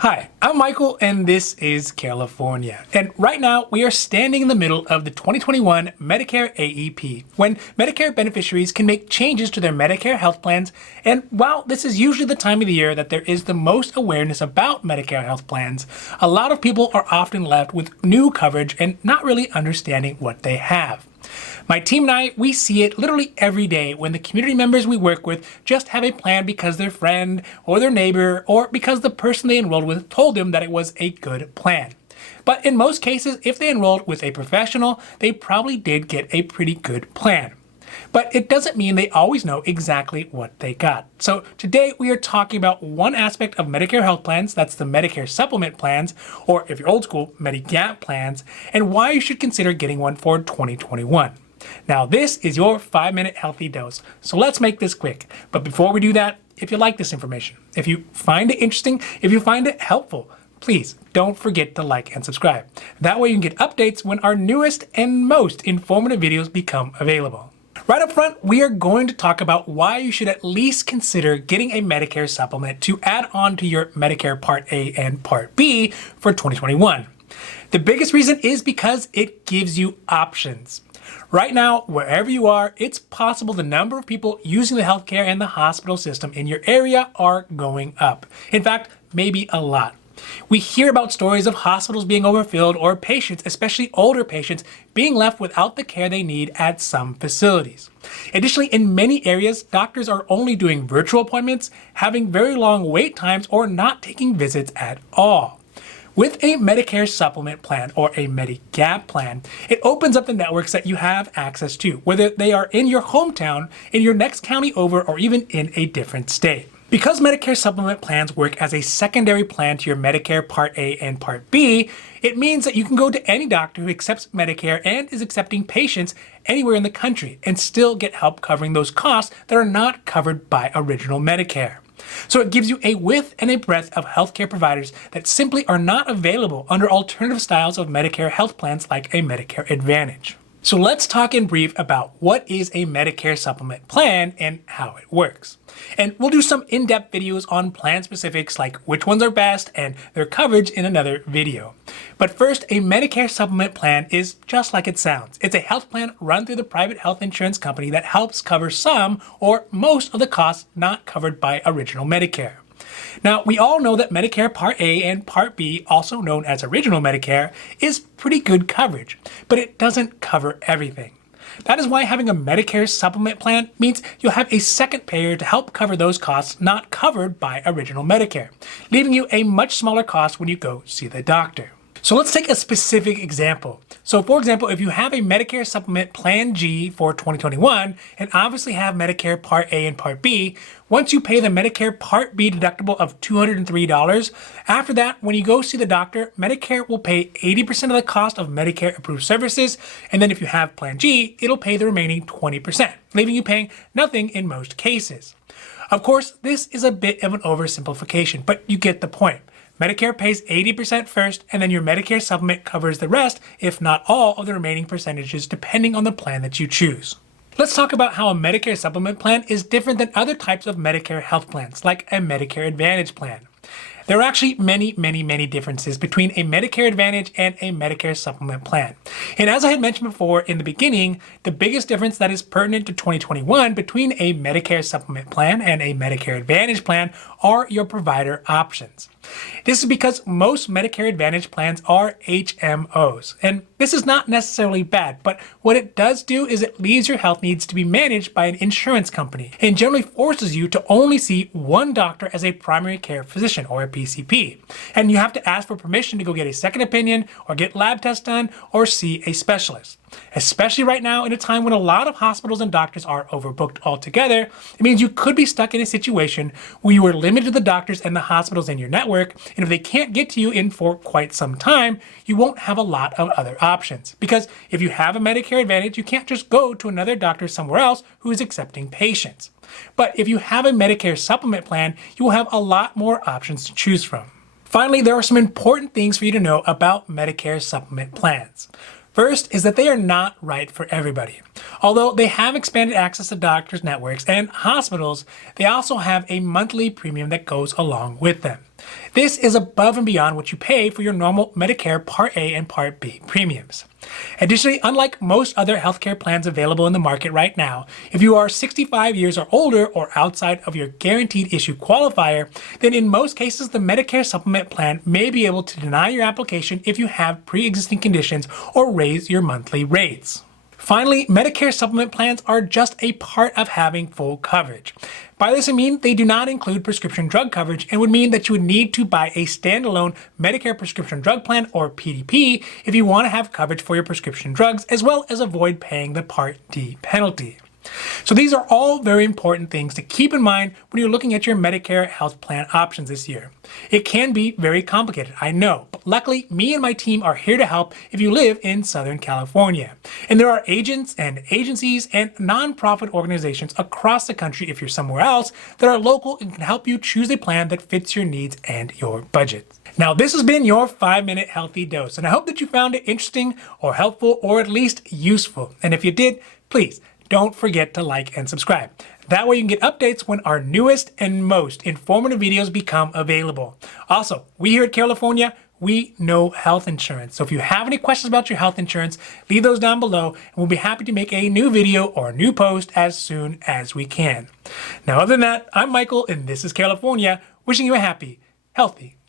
Hi, I'm Michael and this is California. And right now we are standing in the middle of the 2021 Medicare AEP, when Medicare beneficiaries can make changes to their Medicare health plans. And while this is usually the time of the year that there is the most awareness about Medicare health plans, a lot of people are often left with new coverage and not really understanding what they have. My team and I, we see it literally every day when the community members we work with just have a plan because their friend or their neighbor or because the person they enrolled with told them that it was a good plan. But in most cases, if they enrolled with a professional, they probably did get a pretty good plan. But it doesn't mean they always know exactly what they got. So today we are talking about one aspect of Medicare health plans, that's the Medicare supplement plans, or if you're old school, Medigap plans, and why you should consider getting one for 2021. Now this is your 5-minute healthy dose, so let's make this quick. But before we do that, if you like this information, if you find it interesting, if you find it helpful, please don't forget to like and subscribe. That way you can get updates when our newest and most informative videos become available. Right up front, we are going to talk about why you should at least consider getting a Medicare supplement to add on to your Medicare Part A and Part B for 2021. The biggest reason is because it gives you options. Right now, wherever you are, it's possible the number of people using the healthcare and the hospital system in your area are going up. In fact, maybe a lot. We hear about stories of hospitals being overfilled or patients, especially older patients, being left without the care they need at some facilities. Additionally, in many areas, doctors are only doing virtual appointments, having very long wait times, or not taking visits at all. With a Medicare supplement plan or a Medigap plan, it opens up the networks that you have access to, whether they are in your hometown, in your next county over, or even in a different state. Because Medicare supplement plans work as a secondary plan to your Medicare Part A and Part B, it means that you can go to any doctor who accepts Medicare and is accepting patients anywhere in the country and still get help covering those costs that are not covered by original Medicare. So it gives you a width and a breadth of healthcare providers that simply are not available under alternative styles of Medicare health plans like a Medicare Advantage. So let's talk in brief about what is a Medicare supplement plan and how it works. And we'll do some in-depth videos on plan specifics like which ones are best and their coverage in another video. But first, a Medicare supplement plan is just like it sounds. It's a health plan run through the private health insurance company that helps cover some or most of the costs not covered by original Medicare. Now, we all know that Medicare Part A and Part B, also known as Original Medicare, is pretty good coverage, but it doesn't cover everything. That is why having a Medicare supplement plan means you'll have a second payer to help cover those costs not covered by Original Medicare, leaving you a much smaller cost when you go see the doctor. So let's take a specific example. So for example, if you have a Medicare Supplement Plan G for 2021 and obviously have Medicare Part A and Part B, once you pay the Medicare Part B deductible of $203, after that, when you go see the doctor, Medicare will pay 80% of the cost of Medicare approved services. And then if you have Plan G, it'll pay the remaining 20%, leaving you paying nothing in most cases. Of course, this is a bit of an oversimplification, but you get the point. Medicare pays 80% first, and then your Medicare supplement covers the rest, if not all, of the remaining percentages depending on the plan that you choose. Let's talk about how a Medicare supplement plan is different than other types of Medicare health plans, like a Medicare Advantage plan. There are actually many differences between a Medicare Advantage and a Medicare supplement plan. And as I had mentioned before in the beginning, the biggest difference that is pertinent to 2021 between a Medicare supplement plan and a Medicare Advantage plan are your provider options. This is because most Medicare Advantage plans are HMOs, and this is not necessarily bad, but what it does do is it leaves your health needs to be managed by an insurance company and generally forces you to only see one doctor as a primary care physician or a PCP. And you have to ask for permission to go get a second opinion or get lab tests done or see a specialist. Especially right now in a time when a lot of hospitals and doctors are overbooked altogether, it means you could be stuck in a situation where you are limited to the doctors and the hospitals in your network, and if they can't get to you in for quite some time, you won't have a lot of other options. Because if you have a Medicare Advantage, you can't just go to another doctor somewhere else who is accepting patients. But if you have a Medicare supplement plan, you will have a lot more options to choose from. Finally, there are some important things for you to know about Medicare supplement plans. First is that they are not right for everybody. Although they have expanded access to doctors' networks and hospitals, they also have a monthly premium that goes along with them. This is above and beyond what you pay for your normal Medicare Part A and Part B premiums. Additionally, unlike most other healthcare plans available in the market right now, if you are 65 years or older or outside of your guaranteed issue qualifier, then in most cases the Medicare supplement plan may be able to deny your application if you have pre-existing conditions or raise your monthly rates. Finally, Medicare supplement plans are just a part of having full coverage. By this I mean they do not include prescription drug coverage and would mean that you would need to buy a standalone Medicare prescription drug plan or PDP if you want to have coverage for your prescription drugs as well as avoid paying the Part D penalty. So these are all very important things to keep in mind when you're looking at your Medicare health plan options this year. It can be very complicated, I know, but luckily me and my team are here to help if you live in Southern California. And there are agents and agencies and nonprofit organizations across the country if you're somewhere else that are local and can help you choose a plan that fits your needs and your budget. Now, this has been your 5-minute healthy dose, and I hope that you found it interesting or helpful or at least useful. And if you did, please don't forget to like and subscribe. That way you can get updates when our newest and most informative videos become available. Also, we here at California, we know health insurance. So if you have any questions about your health insurance, leave those down below and we'll be happy to make a new video or a new post as soon as we can. Now, other than that, I'm Michael and this is California, wishing you a happy, healthy